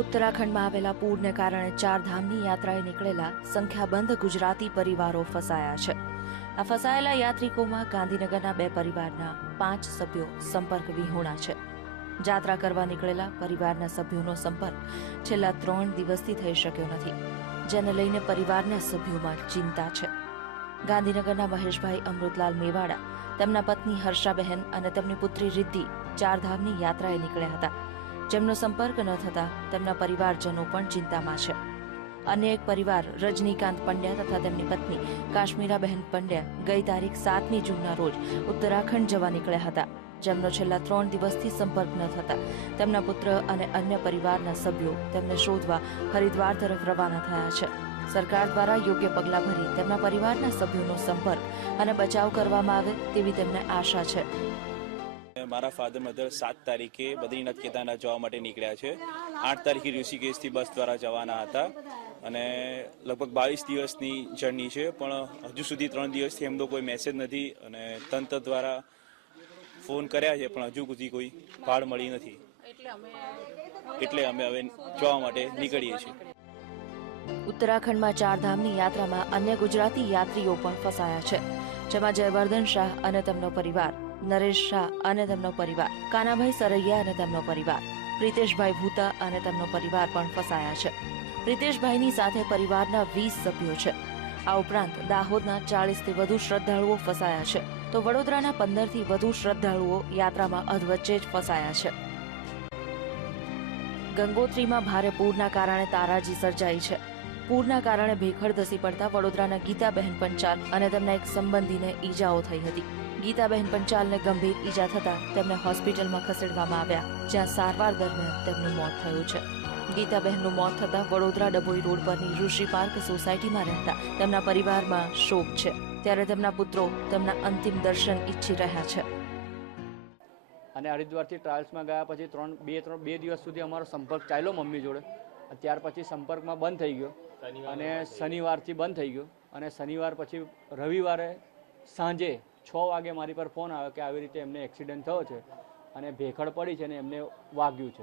ઉત્તરાખંડમાં આવેલા પૂરને કારણે ચાર ધામની યાત્રાએ નીકળેલા સંખ્યાબંધ ગુજરાતી પરિવારો ફસાયા છે. આ ફસાયેલા યાત્રિકોમાં ગાંધીનગરના બે પરિવારના પાંચ સભ્યો સંપર્ક વિહોણા છે. જાત્રા કરવા નીકળેલા પરિવારના સભ્યોનો સંપર્ક છેલ્લા ત્રણ દિવસથી થઈ શક્યો નથી, જેને લઈને પરિવારના સભ્યોમાં ચિંતા છે. ગાંધીનગરના મહેશભાઈ અમૃતલાલ મેવાડા, તેમના પત્ની હર્ષાબહેન અને તેમની પુત્રી રિદ્ધિ ચારધામની યાત્રાએ નીકળ્યા હતા. જેમનો સંપર્ક ન થતા તેમના પરિવારજનો પણ ચિંતામાં છે. અન્ય એક પરિવાર, રજનીકાંત પંડ્યા તથા તેમની પત્ની કાશ્મીરાબહેન પંડ્યા, ગઈ તારીખ સાતમી જૂનના રોજ ઉત્તરાખંડ જવા નીકળ્યા હતા. જેમનો છેલ્લા ત્રણ દિવસથી સંપર્ક ન થતા તેમના પુત્ર અને અન્ય પરિવારના સભ્યો તેમને શોધવા હરિદ્વાર તરફ રવાના થયા છે. સરકાર દ્વારા યોગ્ય પગલાં ભરી તેમના પરિવારના સભ્યોનો સંપર્ક અને બચાવ કરવામાં આવે તેવી તેમને આશા છે. મારા ફાધર મધર સાત તારીખે બદ્રીનાથ કેદારનાથ જવા માટે નીકળ્યા છે. આઠ તારીખે ઋષિકેશથી બસ દ્વારા જવાના હતા. અને લગભગ બાવીસ દિવસની જર્ની છે, પણ હજુ સુધી ત્રણ દિવસથી એમનો કોઈ મેસેજ નથી અને તંત્ર દ્વારા ફોન કર્યા છે, પણ હજુ સુધી કોઈ ભાડ મળી નથી. એટલે અમે હવે જવા માટે નીકળીએ છીએ. ઉત્તરાખંડમાં ચારધામની યાત્રામાં અન્ય ગુજરાતી યાત્રીઓ પણ ફસાયા છે. જેમાં જયવર્ધન શાહ અને તેમનો પરિવાર, નરેશ શાહ અને તેમનો પરિવાર, કાનાભાઈ સરૈયા અને તેમનો પરિવાર, પ્રિતેશભાઈ ભૂતા અને તેમનો પરિવાર પણ ફસાયા છે. પ્રિતેશભાઈની સાથે પરિવારના વીસ સભ્યો છે. આ ઉપરાંત દાહોદના ચાળીસથી વધુ શ્રદ્ધાળુઓ ફસાયા છે. તો વડોદરાના પંદરથી વધુ શ્રદ્ધાળુઓ યાત્રામાં અધવચ્ચે જ ફસાયા છે. ગંગોત્રીમાં ભારે પૂરના કારણે તારાજી સર્જાઈ છે. પૂરના કારણે ભેખડ ધસી પડતા વડોદરાના ગીતાબહેન પંચાલ અને તેમના એક સંબંધીને ઈજાઓ થઈ હતી. ગીતાબહેન પંચાલને ગંભીર ઈજા થતા તેમને હોસ્પિટલમાં ખસેડવામાં આવ્યા, જ્યાં સારવાર દરમિયાન તેમનું મોત થયું છે. ગીતાબહેનનું મોત થતાં વડોદરા ડભોઈ રોડ પરની ઋષિ પાર્ક સોસાયટીમાં રહેતા તેમના પરિવારમાં શોક છે. ત્યારે તેમના પુત્રો તેમના અંતિમ દર્શન ઈચ્છી રહ્યા છે. અને હરિદ્વારથી ટ્રાયલ્સમાં ગયા પછી ત્રણ, બે ત્રણ, બે દિવસ સુધી અમારો સંપર્ક ચાલ્યો મમ્મી જોડે. ત્યાર પછી સંપર્કમાં બંધ થઈ ગયો. અને શનિવારથી બંધ થઈ ગયું. અને શનિવાર પછી રવિવારે સાંજે છ વાગે મારી પર ફોન આવ્યો કે આવી રીતે એમને એક્સિડન્ટ થયો છે અને ભેખડ પડી છે અને એમને વાગ્યું છે.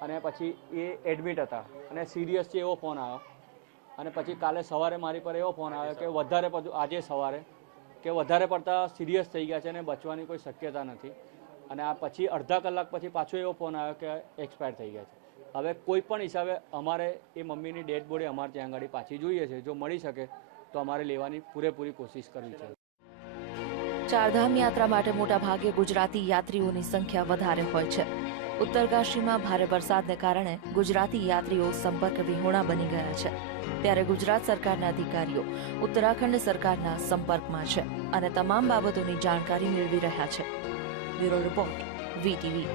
અને પછી એ એડમિટ હતા. અને સિરિયસથી એવો ફોન આવ્યો. અને પછી કાલે સવારે મારી પર એવો ફોન આવ્યો કે વધારે પડતું આજે સવારે કે વધારે પડતા સિરિયસ થઈ ગયા છે અને બચવાની કોઈ શક્યતા નથી. અને આ પછી અડધા કલાક પછી પાછો એવો ફોન આવ્યો કે એક્સપાયર થઈ ગયા છે. હવે કોઈ પણ હિસાબે અમારે એ મમ્મીની ડેડ બોડી અમારે ત્યાં આગળ પાછી જોઈએ છે. જો મળી શકે તો અમારે લેવાની પૂરેપૂરી કોશિશ કરવી છે. ચારધામ યાત્રા માટે મોટા ભાગે ગુજરાતી યાત્રીઓની સંખ્યા વધારે હોય છે. ઉત્તરકાશીમાં ભારે વરસાદને કારણે ગુજરાતી યાત્રીઓ સંપર્ક વિહોણા બની ગયા છે. ત્યારે ગુજરાત સરકારના અધિકારીઓ ઉત્તરાખંડ સરકારના સંપર્કમાં છે અને તમામ બાબતોની જાણકારી મેળવી રહ્યા છે. Bureau report VTV